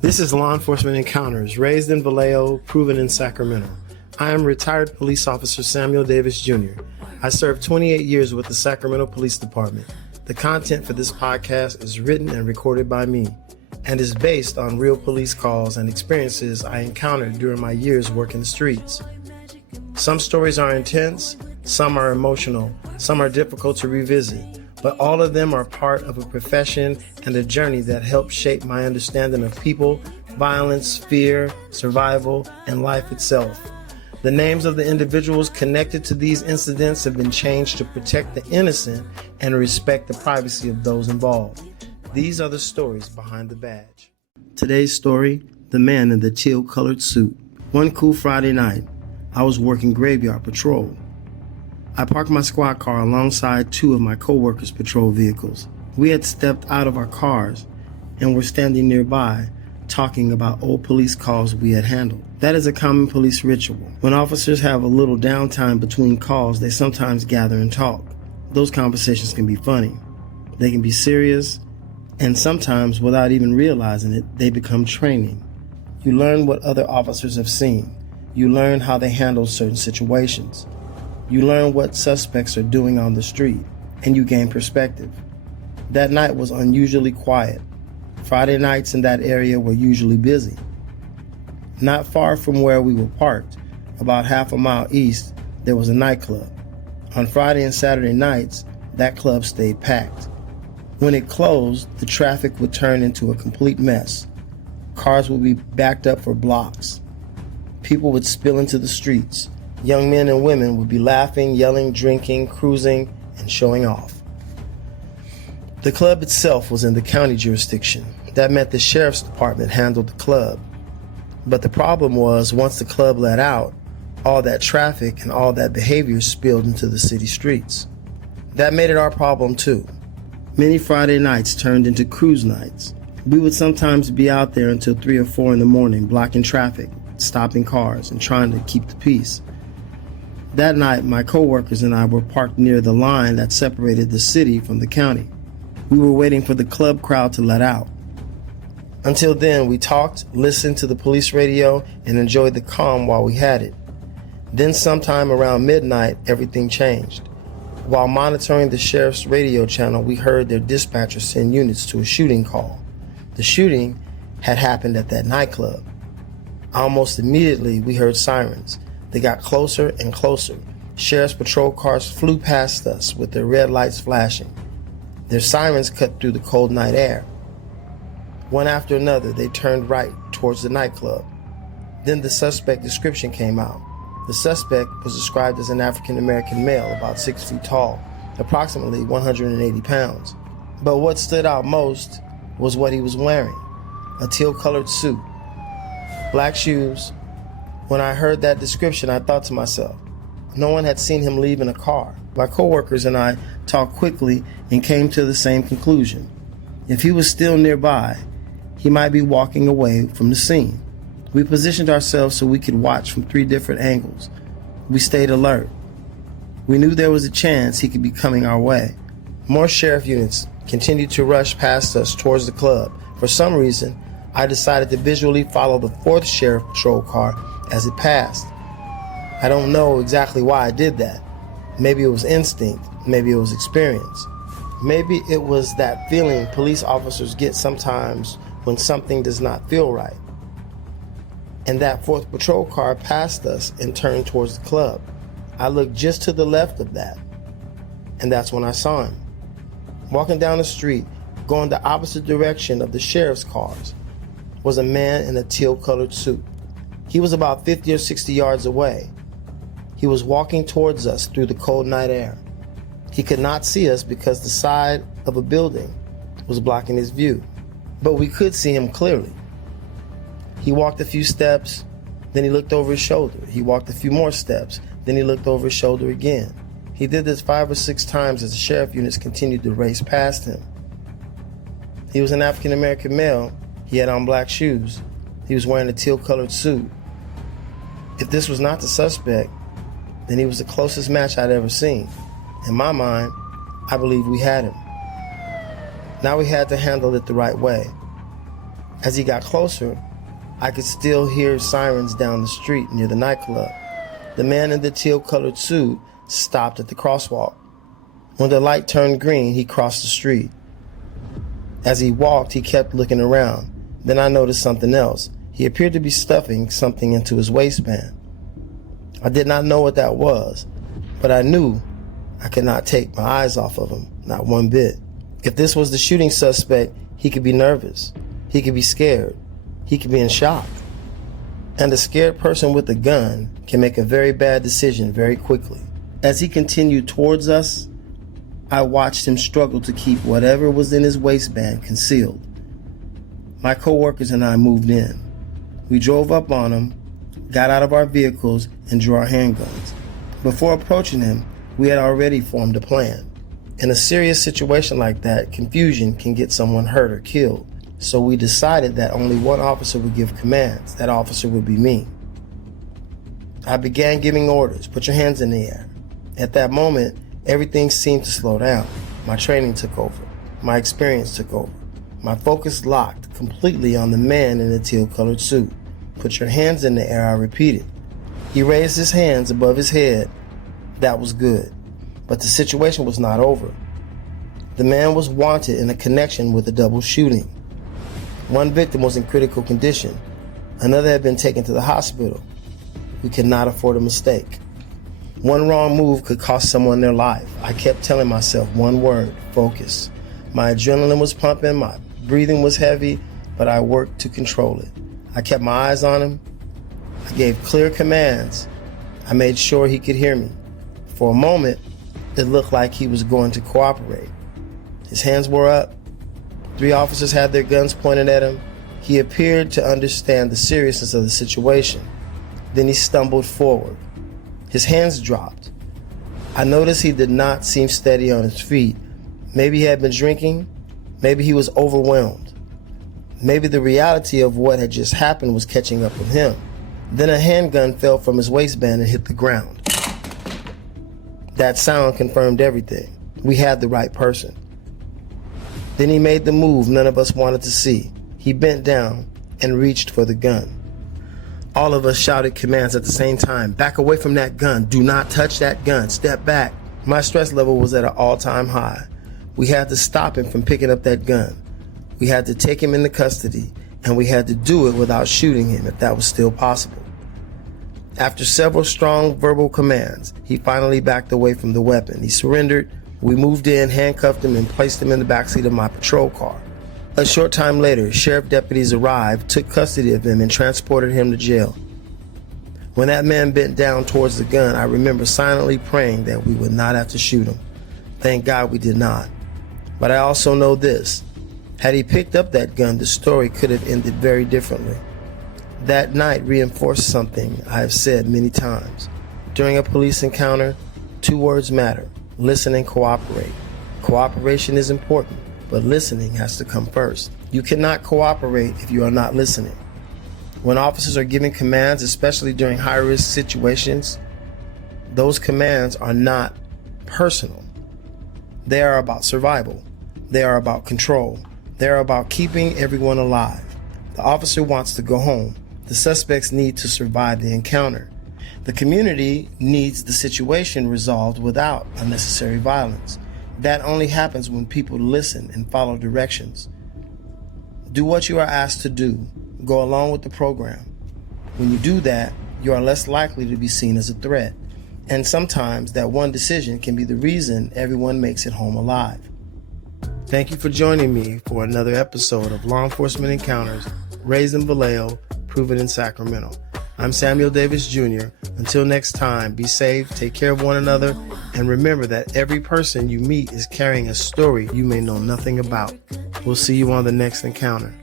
This is Law Enforcement Encounters, raised in Vallejo-Proven in Sacramento. I am retired police officer Samuel Davis Jr. I served 28 years with the Sacramento Police Department. The content for this podcast is written and recorded by me and is based on real police calls and experiences I encountered during my years working the streets. Some stories are intense, some are emotional, some are difficult to revisit, but all of them are part of a profession and a journey that helped shape my understanding of people, violence, fear, survival, and life itself. The names of the individuals connected to these incidents have been changed to protect the innocent and respect the privacy of those involved. These are the stories behind the badge. Today's story, the man in the teal-colored suit. One cool Friday night, I was working graveyard patrol. I parked my squad car alongside two of my co-workers' patrol vehicles. We had stepped out of our cars and were standing nearby talking about old police calls we had handled. That is a common police ritual. When officers have a little downtime between calls, they sometimes gather and talk. Those conversations can be funny. They can be serious, and sometimes, without even realizing it, they become training. You learn what other officers have seen. You learn how they handle certain situations. You learn what suspects are doing on the street, and you gain perspective. That night was unusually quiet. Friday nights in that area were usually busy. Not far from where we were parked, about half a mile east, there was a nightclub. On Friday and Saturday nights, that club stayed packed. When it closed, the traffic would turn into a complete mess. Cars would be backed up for blocks. People would spill into the streets. Young men and women would be laughing, yelling, drinking, cruising, and showing off. The club itself was in the county jurisdiction. That meant the sheriff's department handled the club. But the problem was, once the club let out, all that traffic and all that behavior spilled into the city streets. That made it our problem too. Many Friday nights turned into cruise nights. We would sometimes be out there until 3 or 4 in the morning, blocking traffic, stopping cars, and trying to keep the peace. That night, my co-workers and I were parked near the line that separated the city from the county. We were waiting for the club crowd to let out. Until then, we talked, listened to the police radio, and enjoyed the calm while we had it. Then sometime around midnight, everything changed. While monitoring the sheriff's radio channel, we heard their dispatcher send units to a shooting call. The shooting had happened at that nightclub. Almost immediately, we heard sirens. They got closer and closer. Sheriff's patrol cars flew past us with their red lights flashing. Their sirens cut through the cold night air. One after another, they turned right towards the nightclub. Then the suspect description came out. The suspect was described as an African-American male, about 6 feet tall, approximately 180 pounds. But what stood out most was what he was wearing, a teal-colored suit, black shoes. When I heard that description, I thought to myself, no one had seen him leave in a car. My coworkers and I talked quickly and came to the same conclusion. If he was still nearby, he might be walking away from the scene. We positioned ourselves so we could watch from 3 different angles. We stayed alert. We knew there was a chance he could be coming our way. More sheriff units continued to rush past us towards the club. For some reason, I decided to visually follow the 4th sheriff patrol car as it passed. I don't know exactly why I did that. Maybe it was instinct, maybe it was experience. Maybe it was that feeling police officers get sometimes when something does not feel right. And that 4th patrol car passed us and turned towards the club. I looked just to the left of that, and that's when I saw him. Walking down the street, going the opposite direction of the sheriff's cars, was a man in a teal-colored suit. He was about 50 or 60 yards away. He was walking towards us through the cold night air. He could not see us because the side of a building was blocking his view, but we could see him clearly. He walked a few steps, then he looked over his shoulder. He walked a few more steps, then he looked over his shoulder again. He did this 5 or 6 times as the sheriff units continued to race past him. He was an African-American male. He had on black shoes. He was wearing a teal-colored suit. If this was not the suspect, then he was the closest match I'd ever seen. In my mind, I believe we had him. Now we had to handle it the right way. As he got closer, I could still hear sirens down the street near the nightclub. The man in the teal-colored suit stopped at the crosswalk. When the light turned green, he crossed the street. As he walked, he kept looking around. Then I noticed something else. He appeared to be stuffing something into his waistband. I did not know what that was, but I knew I could not take my eyes off of him, not one bit. If this was the shooting suspect, he could be nervous. He could be scared. He could be in shock. And a scared person with a gun can make a very bad decision very quickly. As he continued towards us, I watched him struggle to keep whatever was in his waistband concealed. My coworkers and I moved in. We drove up on him, got out of our vehicles, and drew our handguns. Before approaching him, we had already formed a plan. In a serious situation like that, confusion can get someone hurt or killed. So we decided that only one officer would give commands. That officer would be me. I began giving orders. Put your hands in the air. At that moment, everything seemed to slow down. My training took over. My experience took over. My focus locked completely on the man in the teal-colored suit. Put your hands in the air, I repeated. He raised his hands above his head. That was good. But the situation was not over. The man was wanted in a connection with a double shooting. One victim was in critical condition. Another had been taken to the hospital. We could not afford a mistake. One wrong move could cost someone their life. I kept telling myself one word: focus. My adrenaline was pumping, my breathing was heavy, but I worked to control it. I kept my eyes on him. I gave clear commands. I made sure he could hear me. For a moment, it looked like he was going to cooperate. His hands were up. 3 officers had their guns pointed at him. He appeared to understand the seriousness of the situation. Then he stumbled forward. His hands dropped. I noticed he did not seem steady on his feet. Maybe he had been drinking. Maybe he was overwhelmed. Maybe the reality of what had just happened was catching up with him. Then a handgun fell from his waistband and hit the ground. That sound confirmed everything. We had the right person. Then he made the move none of us wanted to see. He bent down and reached for the gun. All of us shouted commands at the same time. Back away from that gun. Do not touch that gun. Step back. My stress level was at an all-time high. We had to stop him from picking up that gun. We had to take him into custody, and we had to do it without shooting him if that was still possible. After several strong verbal commands, he finally backed away from the weapon. He surrendered. We moved in, handcuffed him, and placed him in the backseat of my patrol car. A short time later, sheriff deputies arrived, took custody of him, and transported him to jail. When that man bent down towards the gun, I remember silently praying that we would not have to shoot him. Thank God we did not. But I also know this. Had he picked up that gun, the story could have ended very differently. That night reinforced something I have said many times. During a police encounter, 2 words matter: listen and cooperate. Cooperation is important, but listening has to come first. You cannot cooperate if you are not listening. When officers are giving commands, especially during high-risk situations, those commands are not personal. They are about survival. They are about control. They are about keeping everyone alive. The officer wants to go home. The suspects need to survive the encounter. The community needs the situation resolved without unnecessary violence. That only happens when people listen and follow directions. Do what you are asked to do. Go along with the program. When you do that, you are less likely to be seen as a threat. And sometimes that one decision can be the reason everyone makes it home alive. Thank you for joining me for another episode of Law Enforcement Encounters, raised in Vallejo, proven in Sacramento. I'm Samuel Davis Jr. Until next time, be safe, take care of one another, and remember that every person you meet is carrying a story you may know nothing about. We'll see you on the next encounter.